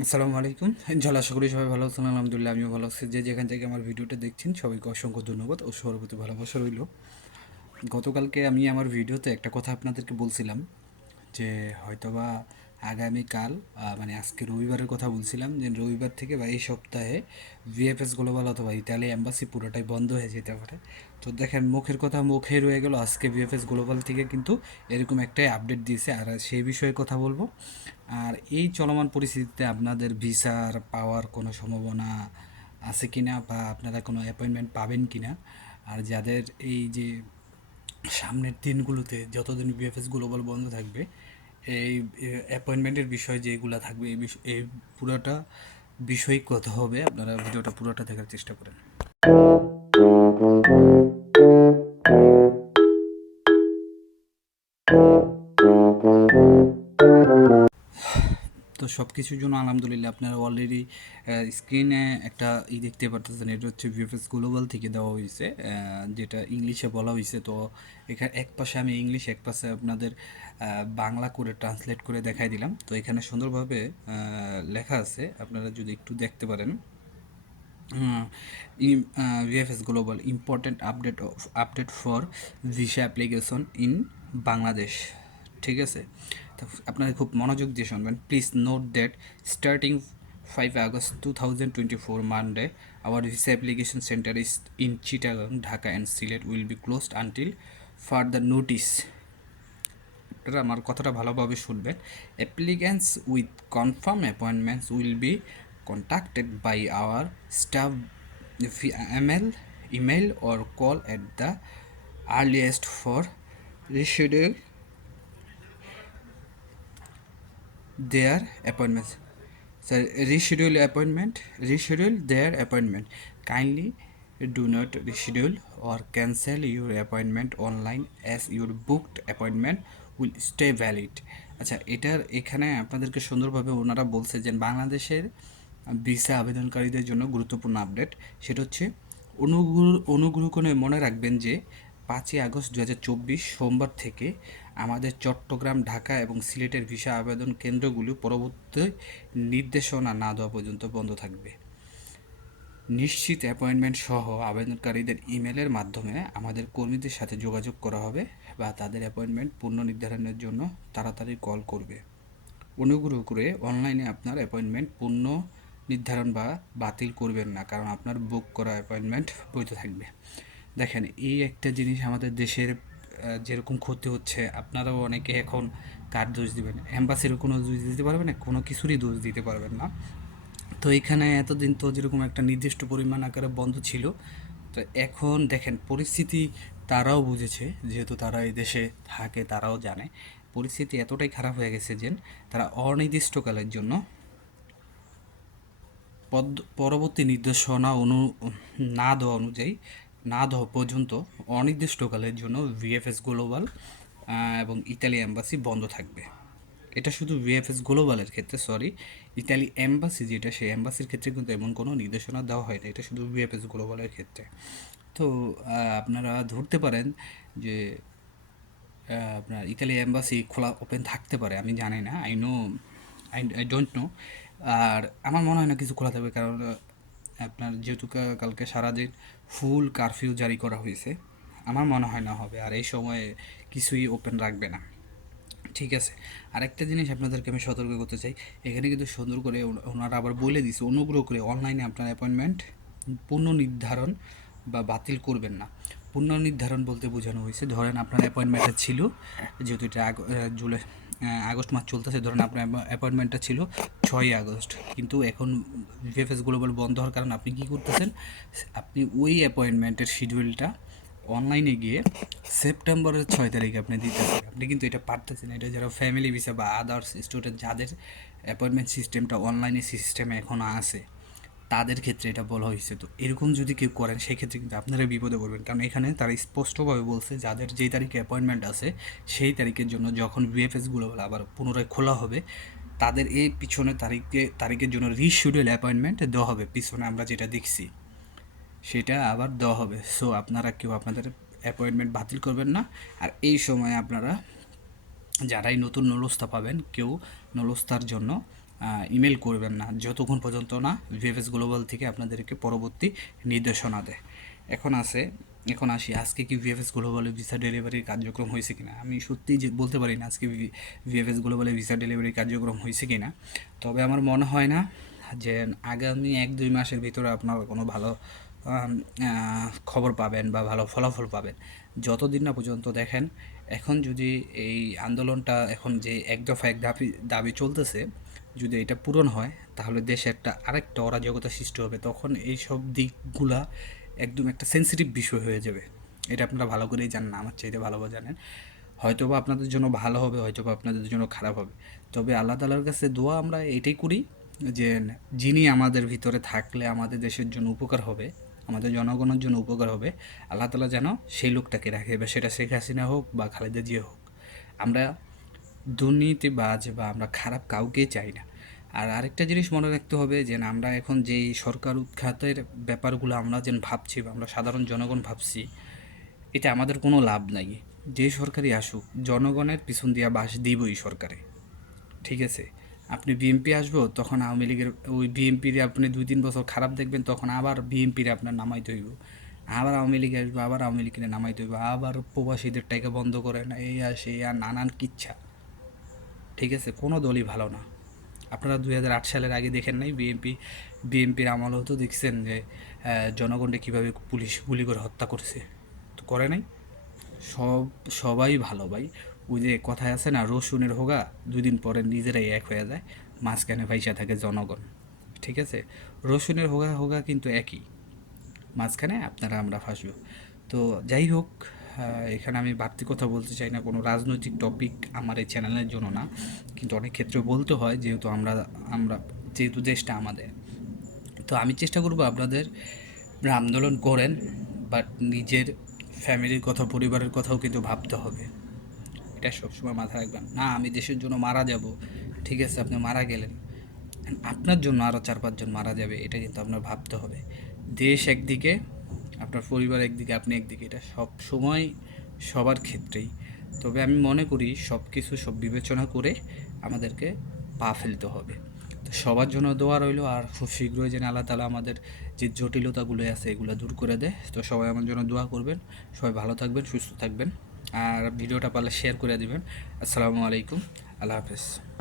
আসসালামু আলাইকুম। জল আশা করি সবাই ভালো আছেন, আলহামদুলিল্লাহ আমিও ভালো আছি। যে যেখান থেকে আমার ভিডিওটা দেখছেন, সবাইকে অসংখ্য ধন্যবাদ ও সর্বপ্রতি ভালোবাসা রইল। গতকালকে আমি আমার ভিডিওতে একটা কথা আপনাদেরকে বলছিলাম যে হয়তোবা আগামীকাল মানে আজকে রবিবারের কথা বলছিলাম যে রবিবার থেকে বা এই সপ্তাহে ভিএফএস গ্লোবাল অথবা ইতালি এম্বাসি পুরোটাই বন্ধ হয়ে যেতে পারে। তো দেখেন, মুখের কথা মুখে রয়ে গেল, আজকে ভিএফএস গ্লোবাল থেকে কিন্তু এরকম একটাই আপডেট দিয়েছে। আর সেই বিষয়ে কথা বলব। আর এই চলমান পরিস্থিতিতে আপনাদের ভিসার পাওয়ার কোনো সম্ভাবনা আছে কি না বা আপনারা কোনো অ্যাপয়েন্টমেন্ট পাবেন কি না আর যাদের এই যে সামনের দিনগুলোতে যতদিন বিএফএস গ্লোবাল বন্ধ থাকবে এই অ্যাপয়েন্টমেন্টের বিষয় যেগুলো থাকবে, এই বিষয়, এই পুরোটা বিষয় কথা হবে। আপনারা ভিডিওটা পুরোটা দেখার চেষ্টা করেন। তো সব কিছুর জন্য আলহামদুলিল্লাহ আপনারা অলরেডি স্ক্রিনে একটা ই দেখতে পারতেছেন। এটা হচ্ছে ভিএফএস গ্লোবাল থেকে দেওয়া হয়েছে যেটা ইংলিশে বলা হয়েছে তো এখানে এক পাশে আমি ইংলিশ, এক পাশে আপনাদের বাংলা করে ট্রান্সলেট করে দেখাই দিলাম। তো এখানে সুন্দরভাবে লেখা আছে। আপনারা যদি একটু দেখতে পারেন। VFS global important update update for visa application in Bangladesh ঠিক আছে? আপনারা খুব মনোযোগ দিয়ে শুনবেন। Please note that starting five August two thousand twenty four Monday our visa application centre is in Chittagong Dhaka and Sylhet will be closed until further notice আপনারা আমার কথাটা ভালোভাবে শুনবেন। Applicants with confirm appointments will be contacted by our staff ML email or call at the earliest for reschedule their appointments so reschedule appointment reschedule their appointment kindly do not reschedule or cancel your appointment online as your booked appointment will stay valid আচ্ছা এটার এখানে আপনাদেরকে সুন্দরভাবে ওনারা বলছে যে বাংলাদেশের visa আবেদনকারীদের জন্য গুরুত্বপূর্ণ আপডেট সেটা হচ্ছে অনুগ্রহ অনুগ্রহ করে মনে রাখবেন যে পাঁচই আগস্ট দু হাজার চব্বিশ সোমবার থেকে আমাদের চট্টগ্রাম, ঢাকা এবং সিলেটের ভিসা আবেদন কেন্দ্রগুলো পরবর্তী নির্দেশনা না দেওয়া পর্যন্ত বন্ধ থাকবে। নিশ্চিত অ্যাপয়েন্টমেন্ট সহ আবেদনকারীদের ইমেলের মাধ্যমে আমাদের কর্মীদের সাথে যোগাযোগ করা হবে বা তাদের অ্যাপয়েন্টমেন্ট পূর্ণ নির্ধারণের জন্য তাড়াতাড়ি কল করবে। অনুগ্রহ করে অনলাইনে আপনার অ্যাপয়েন্টমেন্ট পূর্ণ নির্ধারণ বা বাতিল করবেন না, কারণ আপনার বুক করা অ্যাপয়েন্টমেন্ট বৈধ থাকবে। দেখেন, এই একটা জিনিস আমাদের দেশের যেরকম ক্ষতি হচ্ছে, আপনারাও অনেকে এখন কার দোষ দিবেন? অ্যাম্বাসিরও কোনো দোষ দিতে পারবেন না, কোনো কিছুরই দোষ দিতে পারবেন না। তো এখানে এতদিন তো যেরকম একটা নির্দিষ্ট পরিমাণ আকারে বন্ধ ছিল, তো এখন দেখেন, পরিস্থিতি তারাও বুঝেছে, যেহেতু তারা এই দেশে থাকে, তারাও জানে। পরিস্থিতি এতটাই খারাপ হয়ে গেছে যে, তারা অনির্দিষ্টকালের জন্য পদ- পরবর্তী নির্দেশনা অনু, না দেওয়া অনুযায়ী না দেওয়া পর্যন্ত অনির্দিষ্টকালের জন্য ভিএফএস গ্লোবাল এবং ইতালি এম্বাসি বন্ধ থাকবে। এটা শুধু ভিএফএস গ্লোবালের ক্ষেত্রে সরি ইতালি এম্বাসি যেটা, সেই এম্বাসির ক্ষেত্রে কিন্তু এমন কোনো নির্দেশনা দেওয়া হয় না এটা শুধু ভিএফএস গ্লোবালের ক্ষেত্রে। তো আপনারা ধরতে পারেন যে আপনার ইতালি অ্যাম্বাসি খোলা ওপেন থাকতে পারে, আমি জানি না I know I I don't know আর আমার মনে হয় না কিছু খোলা থাকবে, কারণ আপনার যেহেতু কালকে সারাদিন ফুল কারফিউ জারি করা হয়েছে, আমার মনে হয় না হবে। আর এই সময়ে কিছুই ওপেন রাখবে না। ঠিক আছে? আরেকটা জিনিস আপনাদেরকে আমি সতর্ক করতে চাই। এখানে কিন্তু সুন্দর করে ওনা- ওনারা আবার বলে দিছে অনুগ্রহ করে অনলাইনে আপনার অ্যাপয়েন্টমেন্ট পুনর্নির্ধারণ বা বাতিল করবেন না। পুনর্নির্ধারণ বলতে বোঝানো হয়েছে, ধরেন আপনার অ্যাপয়েন্টমেন্টটা ছিল, যেহেতু এটা জুলাই আগস্ট মাস চলতেছে। ধরেন আপনার অ্যাপয়েন্টমেন্টটা ছিল ছয়ই আগস্ট। কিন্তু এখন ভিএফএস গ্লোবাল বন্ধ হওয়ার কারণে আপনি কী করতেছেন? আপনি ওই অ্যাপয়েন্টমেন্টের শিডিউলটা অনলাইনে গিয়ে সেপ্টেম্বরের ছয় তারিখে আপনি দিতে পারেন আপনি কিন্তু এটা পারতেছেন এটা যারা ফ্যামিলি ভিসা বা আদার্স স্টুডেন্ট যাদের অ্যাপয়েন্টমেন্ট সিস্টেমটা অনলাইনে সিস্টেমে এখনও আছে। তাদের ক্ষেত্রে এটা বলা হয়েছে। তো এরকম যদি কেউ করেন, সেক্ষেত্রে কিন্তু আপনারা বিপদে পড়বেন। কারণ এখানে তারা স্পষ্টভাবে বলছে, যাদের যেই তারিখে অ্যাপয়েন্টমেন্ট আছে, সেই তারিখের জন্য যখন ভিএফএসগুলো আবার পুনরায় খোলা হবে, তাদের এই পিছনে তারিখে, তারিখের জন্য রিশিডিউল অ্যাপয়েন্টমেন্ট দেওয়া হবে, পিছনে আমরা যেটা দেখছি, সেটা আবার দেওয়া হবে। সো আপনারা কেউ আপনাদের অ্যাপয়েন্টমেন্ট বাতিল করবেন না। আর এই সময় আপনারা যারাই নতুন নলস্থা পাবেন, কেউ নলস্তার জন্য ইমেল করবেন না, যতক্ষণ পর্যন্ত না ভিএফএস গ্লোবাল থেকে আপনাদেরকে পরবর্তী নির্দেশনা দেয়। এখন আছে, এখন আসি, আজকে কি ভিএফএস গ্লোবালের ভিসা ডেলিভারির কার্যক্রম হয়েছে কিনা? আমি সত্যিই যে বলতে পারি না আজকে ভিএফএস গ্লোবালের ভিসা ডেলিভারির কার্যক্রম হয়েছে কিনা। তবে আমার মনে হয় না যে আগামী এক দুই মাসের ভিতরে আপনারা কোনো ভালো খবর পাবেন বা ভালো ফলাফল পাবেন। যতদিন না পর্যন্ত দেখেন, এখন যদি এই আন্দোলনটা এখন যে এক দফা এক দাবি দাবি চলতেছে যদি এটা পূরণ হয়, তাহলে দেশে একটা আরেকটা অরাজকতা সৃষ্টি হবে। তখন এই সব দিকগুলা একদম একটা সেন্সিটিভ বিষয় হয়ে যাবে। এটা আপনারা ভালো করেই জানেন, আমার চাইতে ভালোভাবে জানেন। হয়তো বা আপনাদের জন্য ভালো হবে হয়তো বা আপনাদের জন্য খারাপ হবে। তবে আল্লাহ তালার কাছে দোয়া আমরা এটাই করি যে, যিনি আমাদের ভিতরে থাকলে আমাদের দেশের জন্য উপকার হবে, আমাদের জনগণের জন্য উপকার হবে, আল্লাহ তালা যেন সেই লোকটাকে রাখে, বা সেটা শেখ হাসিনা হোক বা খালেদা জিয়া হোক। আমরা দুর্নীতিবাজ বা আমরা খারাপ কাউকেই চাই না। আর আরেকটা জিনিস মনে রাখতে হবে যে আমরা এখন যেই সরকার উৎখাতের ব্যাপারগুলো আমরা যেন ভাবছি বা আমরা সাধারণ জনগণ ভাবছি এটা আমাদের কোনো লাভ নাই। যে সরকারই আসুক, জনগণের পিছন দিয়া বাস দিবই সরকারে। ঠিক আছে? আপনি বিএমপি আসব, তখন আওয়ামী লীগের ওই বিএমপির আপনি দুই তিন বছর খারাপ দেখবেন, তখন আবার বিএমপির আপনার নামাইতে হইব। আবার আওয়ামী লীগ আসবে, আবার আওয়ামী লীগের নামাইতে হইব, আবার প্রবাসীদের টাকা বন্ধ করে না, এই আর সেই আর নানান কিচ্ছা। ঠিক আছে, কোনো দলই ভালো না। আপনারা দুই হাজার আট সালের আগে দেখেন নাই, বিএনপি, বিএনপির আমলেও তো দেখছেন যে জনগণকে কীভাবে পুলিশ গুলি করে হত্যা করছে। তো করে নাই? সব, সবাই ভালো ভাই। ওই যে কথায় আছে না, রসুনের হোগা, দুদিন পরে নিজেরাই এক হয়ে যায়, মাঝখানে ভাইসা থাকে জনগণ। ঠিক আছে? রসুনের হোগা হোগা কিন্তু একই। মাঝখানে আপনারা, আমরা ফাঁসবো। তো যাই হোক এখানে আমি বাড়তি কথা বলতে চাই না, কোনো রাজনৈতিক টপিক আমার এই চ্যানেলের জন্য না। কিন্তু অনেক ক্ষেত্রে বলতে হয়, যেহেতু আমরা আমরা, যেহেতু দেশটা আমাদের। তো আমি চেষ্টা করব আপনাদের আন্দোলন করেন বাট নিজের ফ্যামিলির কথা, পরিবারের কথাও কিন্তু ভাবতে হবে। এটা সবসময় মাথায় রাখবেন। না, আমি দেশের জন্য মারা যাব, ঠিক আছে, আপনি মারা গেলেন। আপনার জন্য আরও চার পাঁচজন মারা যাবে, এটা কিন্তু আপনার ভাবতে হবে। দেশ একদিকে আপনার পরিবার একদিকে, আপনি একদিকে, এটা সব সময় সবার ক্ষেত্রেই। তবে আমি মনে করি সব কিছু, সব বিবেচনা করে আমাদেরকে পা ফেলতে হবে। তো সবার জন্য দোয়া রইল, আর খুব শীঘ্রই যেন আল্লাহ তালা আমাদের যে জটিলতাগুলো আছে, এগুলো দূর করে দেয়। তো সবাই আমার জন্য দোয়া করবেন। সবাই ভালো থাকবেন, সুস্থ থাকবেন। আর ভিডিওটা পারলে শেয়ার করে দিবেন। আসসালামু আলাইকুম। আল্লাহ হাফেজ।